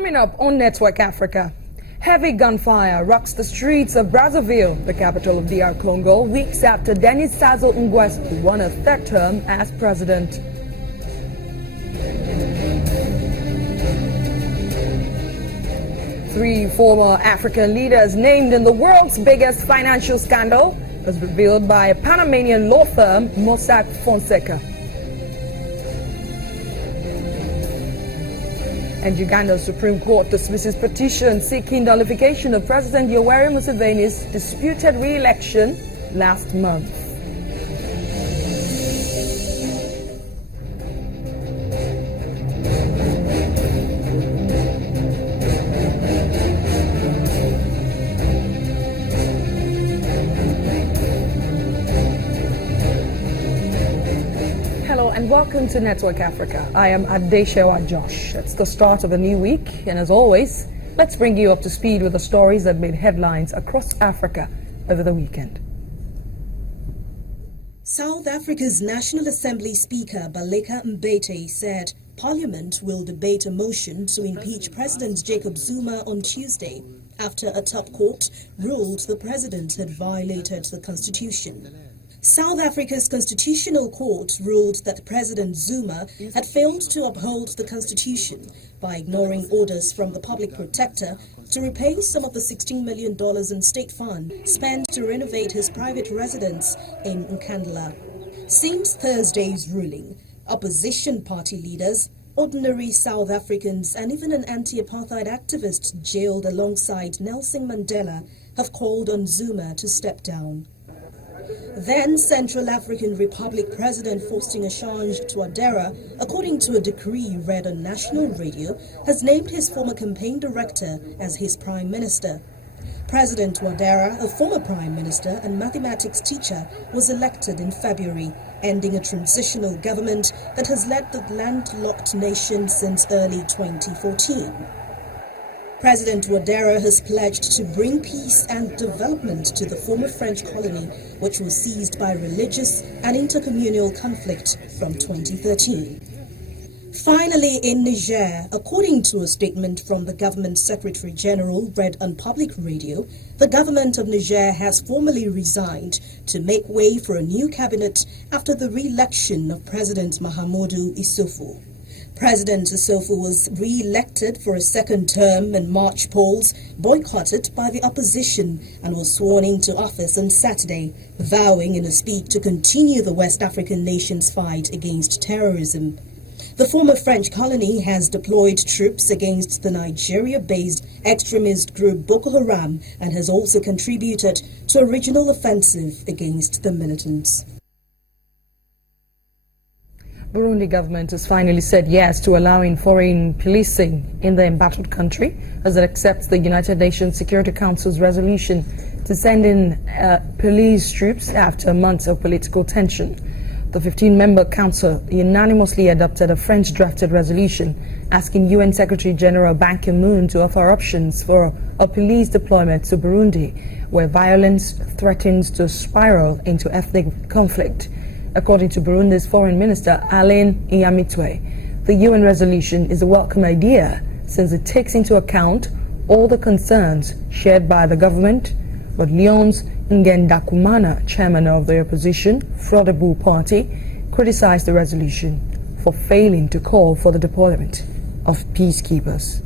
Coming up on Network Africa, heavy gunfire rocks the streets of Brazzaville, the capital of DR Congo, weeks after Denis Sassou Nguesso won a third term as president. Three former African leaders named in the world's biggest financial scandal was revealed by Panamanian law firm Mossack Fonseca. And Uganda's Supreme Court dismisses petition seeking nullification of President Yoweri Museveni's disputed re-election last month. And welcome to Network Africa. I am Adeshewa Josh. It's the start of a new week, and as always, let's bring you up to speed with the stories that made headlines across Africa over the weekend. South Africa's National Assembly Speaker Baleka Mbete said Parliament will debate a motion to impeach President Jacob Zuma on Tuesday after a top court ruled the president had violated the constitution. South Africa's Constitutional Court ruled that President Zuma had failed to uphold the constitution by ignoring orders from the public protector to repay some of the $16 million in state funds spent to renovate his private residence in Nkandla. Since Thursday's ruling, opposition party leaders, ordinary South Africans, and even an anti-apartheid activist jailed alongside Nelson Mandela have called on Zuma to step down. Then Central African Republic President Faustin Archange Touadéra, according to a decree read on national radio, has named his former campaign director as his prime minister. President Touadéra, a former prime minister and mathematics teacher, was elected in February, ending a transitional government that has led the landlocked nation since early 2014. President Touadéra has pledged to bring peace and development to the former French colony, which was seized by religious and intercommunal conflict from 2013. Finally, in Niger, according to a statement from the government Secretary General read on public radio, the government of Niger has formally resigned to make way for a new cabinet after the re-election of President Mahamadou Issoufou. President Issoufou was re-elected for a second term in March polls, boycotted by the opposition, and was sworn into office on Saturday, vowing in a speech to continue the West African nation's fight against terrorism. The former French colony has deployed troops against the Nigeria-based extremist group Boko Haram and has also contributed to a regional offensive against the militants. Burundi government has finally said yes to allowing foreign policing in the embattled country as it accepts the United Nations Security Council's resolution to send in police troops after months of political tension. The 15-member council unanimously adopted a French-drafted resolution asking UN Secretary General Ban Ki-moon to offer options for a police deployment to Burundi, where violence threatens to spiral into ethnic conflict. According to Burundi's Foreign Minister Alain Nyamitwe, the UN resolution is a welcome idea since it takes into account all the concerns shared by the government, but Lyon's Ngendakumana, chairman of the opposition Frodebu party, criticized the resolution for failing to call for the deployment of peacekeepers.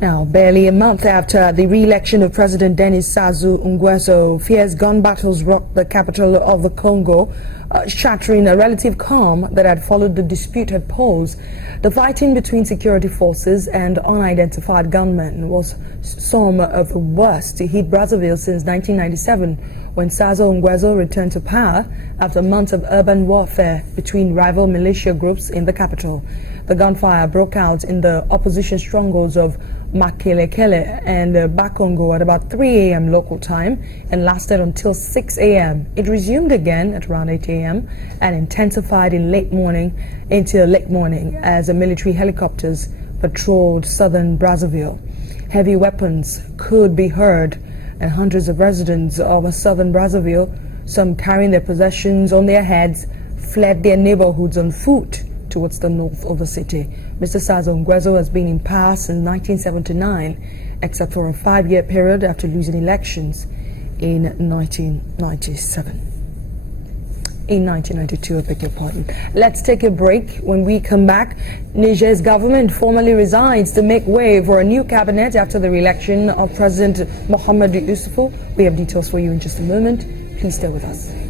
Now, barely a month after the re-election of President Denis Sassou Nguesso, fierce gun battles rocked the capital of the Congo, shattering a relative calm that had followed the disputed polls. The fighting between security forces and unidentified gunmen was some of the worst to hit Brazzaville since 1997, when Sassou Nguesso returned to power after months of urban warfare between rival militia groups in the capital. The gunfire broke out in the opposition strongholds of Makelekele and Bakongo at about 3 a.m. local time and lasted until 6 a.m. It resumed again at around 8 a.m. and intensified in late morning as military helicopters patrolled southern Brazzaville. Heavy weapons could be heard, and hundreds of residents of southern Brazzaville, some carrying their possessions on their heads, fled their neighborhoods on foot towards the north of the city. Mr. Sazo Ngwezo has been in power since 1979, except for a 5-year period after losing elections in 1997. In 1992, I beg your pardon. Let's take a break. When we come back, Niger's government formally resigns to make way for a new cabinet after the re-election of President Mohamed Yusufu. We have details for you in just a moment. Please stay with us.